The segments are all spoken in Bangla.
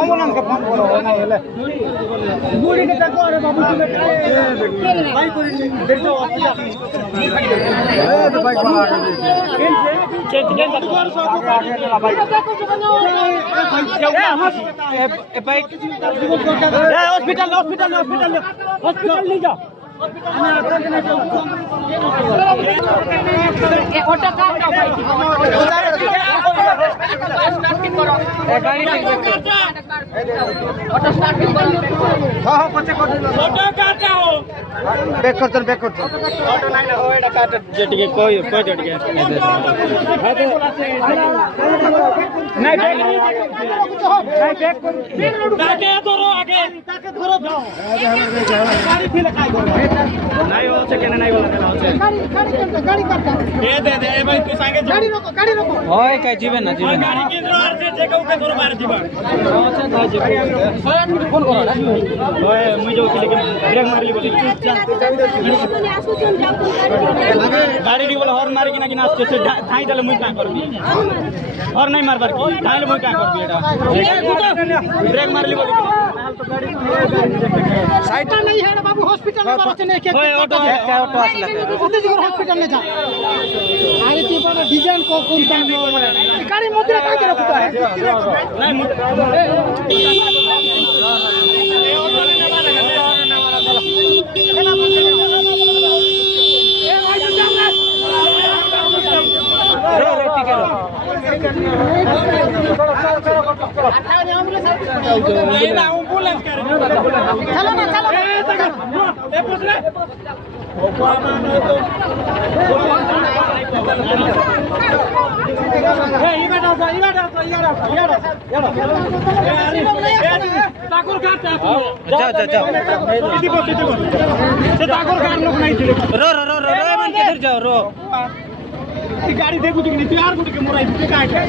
অমলানকে ফোন করো না হলে বুড়িকে দেখো আরে বাবু তুমি ভাই করে দেখো এই তো বাইক वाला आगे के आगे ना भाई ए bike hospital hospital hospital hospital ले जा ओटा काट दो भाई गाड़ी ओटा स्टार्ट करो हां हां पछे कर दो ओटा काटा हो बैक कर ऑटो नहीं ना हो एटा काट जेटिके कोई जेटिके नहीं बैक ताके धरो आगे ताके धरो जाओ गाड़ी फिर काय करो नहीं हो से केने नहीं बोला होছে गाड़ी काट दे ए भाई तू संगे गाड़ी रोको होय काय जीवन ना जीवन गाड़ी केंद्र आर से जे के धरो मार जीवन अच्छा काय जीवन फोन करो ना होय मुई जो के ब्रेक मारली बोली गाड़ी डी बोला हॉर्न मारे कि ना आसছে से ढाई डाले मुई का करबी हॉर्न नहीं मारबार की ढाईले मुई का करबी एटा ब्रेक मारली बोली साइड नहीं है बाबू हॉस्पिटल में बच्चे ने के ऑटो আসলে ওতে জীবন হসপিটালে যা আরে তুই বড় ডিজাইন কোন টাইম গাড়ি মধ্যে কাকে রাখতো चलो ना चलो गाड़ी देखो तुम नहीं यार गुट के मोराई के काय जा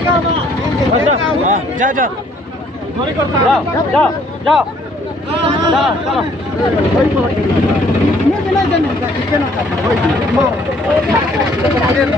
जा जाओ जाओ चलो